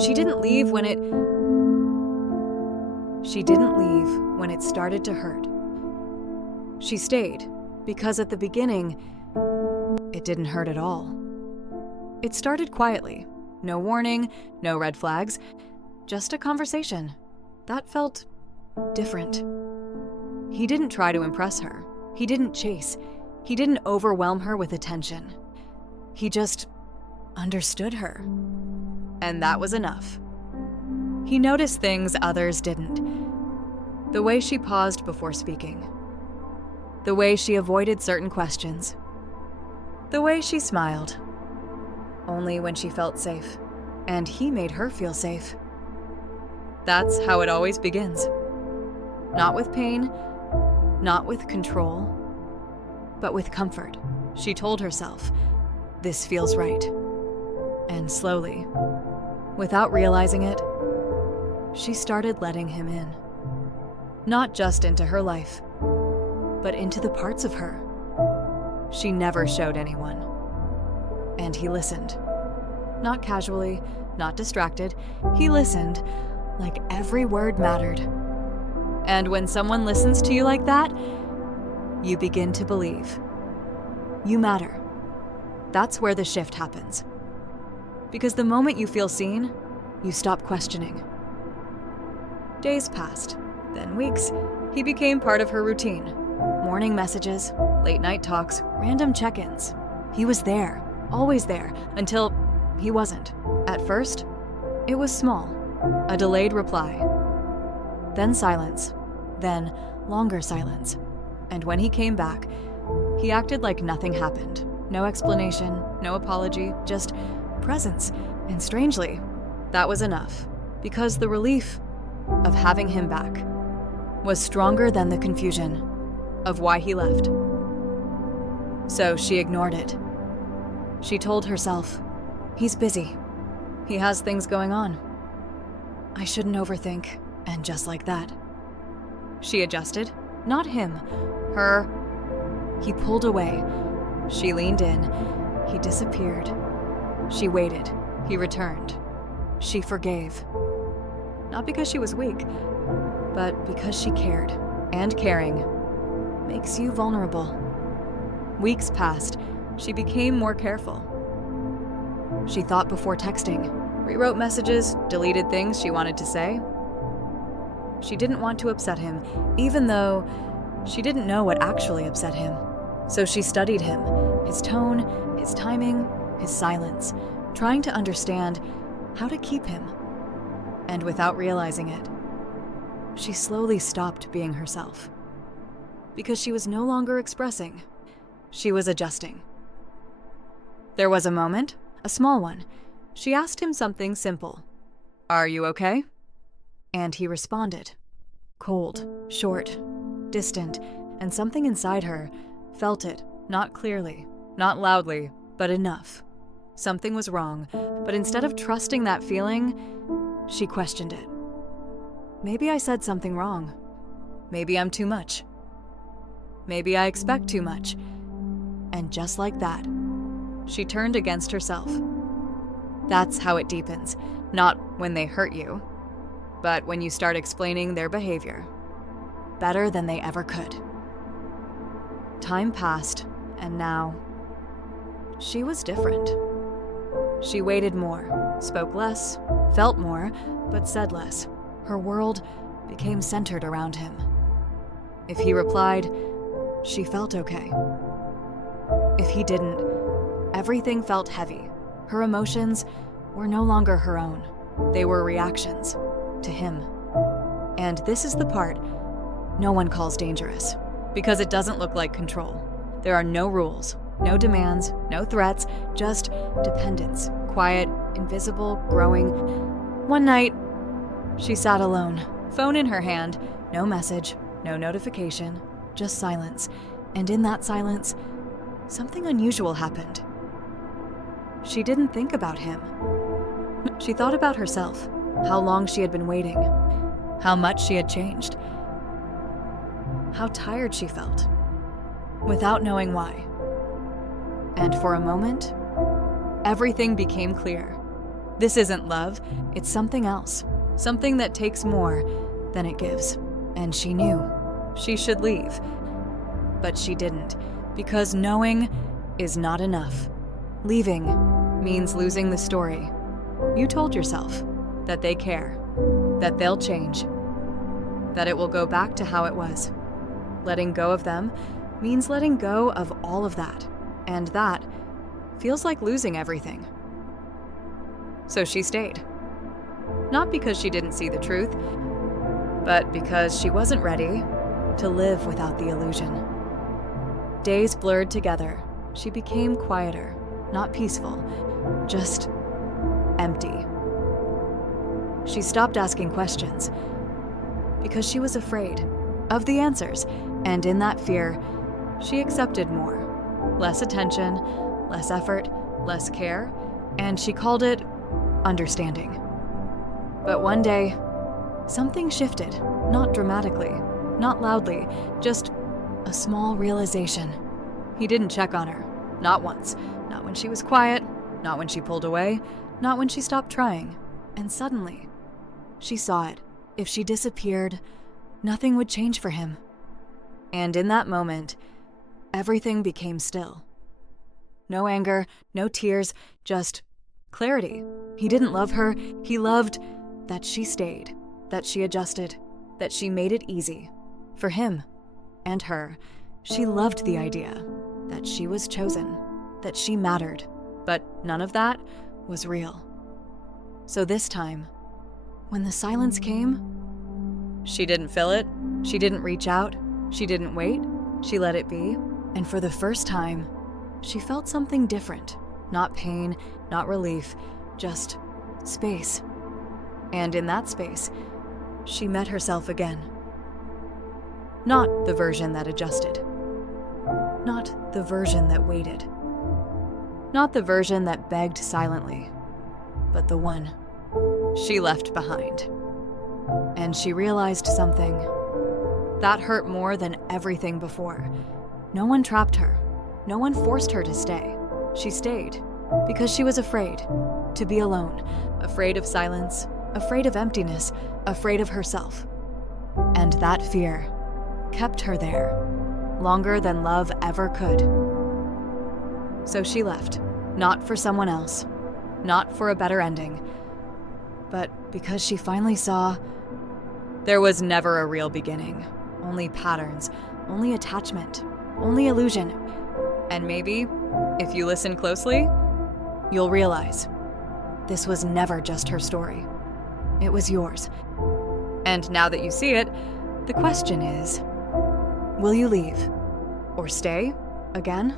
She didn't leave when it... She didn't leave when it started to hurt. She stayed because at the beginning, it didn't hurt at all. It started quietly. No warning, no red flags, just a conversation. That felt different. He didn't try to impress her. He didn't chase. He didn't overwhelm her with attention. He just understood her. And that was enough. He noticed things others didn't. The way she paused before speaking. The way she avoided certain questions. The way she smiled. Only when she felt safe. And he made her feel safe. That's how it always begins. Not with pain, not with control, but with comfort. She told herself, this feels right. And slowly, without realizing it, she started letting him in. Not just into her life, but into the parts of her she never showed anyone. And he listened. Not casually, not distracted. He listened like every word mattered. And when someone listens to you like that, you begin to believe. You matter. That's where the shift happens. Because the moment you feel seen, you stop questioning. Days passed, then weeks. He became part of her routine. Morning messages, late night talks, random check-ins. He was there, always there, until he wasn't. At first, it was small, a delayed reply. Then silence, then longer silence. And when he came back, he acted like nothing happened. No explanation, no apology, just presence. And strangely, that was enough. Because the relief of having him back was stronger than the confusion of why he left. So she ignored it. She told herself, he's busy. He has things going on. I shouldn't overthink. And just like that, she adjusted. Not him, her. He pulled away. She leaned in. He disappeared. She waited. He returned. She forgave. Not because she was weak, but because she cared. And caring makes you vulnerable. Weeks passed. She became more careful. She thought before texting, rewrote messages, deleted things she wanted to say. She didn't want to upset him, even though she didn't know what actually upset him. So she studied him, his tone, his timing, his silence, trying to understand how to keep him. And without realizing it, she slowly stopped being herself. Because she was no longer expressing. She was adjusting. There was a moment, a small one. She asked him something simple. Are you okay? And he responded. Cold, short, distant, and something inside her felt it, not clearly, not loudly, but enough. Something was wrong, but instead of trusting that feeling, she questioned it. Maybe I said something wrong. Maybe I'm too much. Maybe I expect too much. And just like that, she turned against herself. That's how it deepens, not when they hurt you, but when you start explaining their behavior better than they ever could. Time passed, and now she was different. She waited more, spoke less, felt more, but said less. Her world became centered around him. If he replied, she felt okay. If he didn't, everything felt heavy. Her emotions were no longer her own. They were reactions to him. And this is the part no one calls dangerous, because it doesn't look like control. There are no rules, no demands, no threats, just dependence, quiet, invisible, growing. One night, she sat alone, phone in her hand, no message, no notification, just silence. And in that silence, something unusual happened. She didn't think about him. She thought about herself, how long she had been waiting, how much she had changed, how tired she felt, without knowing why. And for a moment, everything became clear. This isn't love, it's something else. Something that takes more than it gives. And she knew she should leave. But she didn't, because knowing is not enough. Leaving means losing the story. You told yourself that they care, that they'll change, that it will go back to how it was. Letting go of them means letting go of all of that, and that feels like losing everything. So she stayed. Not because she didn't see the truth, but because she wasn't ready to live without the illusion. Days blurred together. She became quieter, not peaceful, just empty. She stopped asking questions because she was afraid of the answers, and in that fear, she accepted more. Less attention, less effort, less care, and she called it understanding. But one day, something shifted, not dramatically, not loudly, just a small realization. He didn't check on her, not once, not when she was quiet, not when she pulled away, not when she stopped trying. And suddenly, she saw it. If she disappeared, nothing would change for him. And in that moment, everything became still. No anger, no tears, just clarity. He didn't love her, he loved that she stayed, that she adjusted, that she made it easy. For him and her, she loved the idea that she was chosen, that she mattered, but none of that was real. So this time, when the silence came, she didn't fill it, she didn't reach out, she didn't wait, she let it be, and for the first time, she felt something different. Not pain, not relief, just space. And in that space, she met herself again. Not the version that adjusted. Not the version that waited. Not the version that begged silently, but the one she left behind. And she realized something that hurt more than everything before. No one trapped her. No one forced her to stay. She stayed because she was afraid to be alone, afraid of silence, afraid of emptiness, afraid of herself. And that fear kept her there longer than love ever could. So she left, not for someone else, not for a better ending, but because she finally saw there was never a real beginning, only patterns, only attachment, only illusion. And maybe, if you listen closely, you'll realize this was never just her story. It was yours. And now that you see it, the question is, will you leave or stay again?